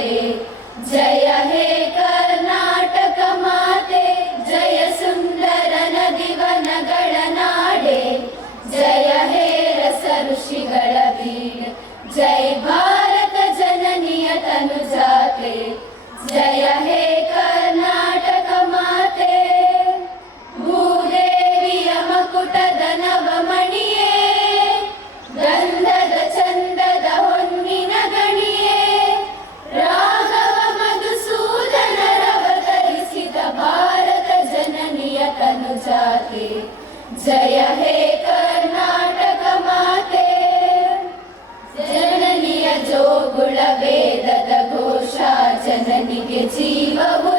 माते जय हे कर्नाटक माते जय सुंदर नदिवनಗಳ ನಾಡೆ जय हे रस ऋषिಗಳ बीड जय भारत जननीय तनुजाते जय हे कर्नाटक माते भूदेविಯ ಮಕುಟದ ನವಮಣಿಯೇ ಗಂಧದ ಚಂದದ ಹೊನ್ನಿನ ಗಣಿಯೇ ರಾಘವ ಮಧುಸೂದನರವತರಿಸಿದ ಭಾರತ ಜನನಿಯ ತನುಜಾತೆ ಜಯ ಹೇ ಕರ್ನಾಟಕ ಮಾತೆ ಜನನಿಯ ಜೋಗುಳ ವೇದದ ಘೋಷ ಜನನಿಗೆ ಜೀವವು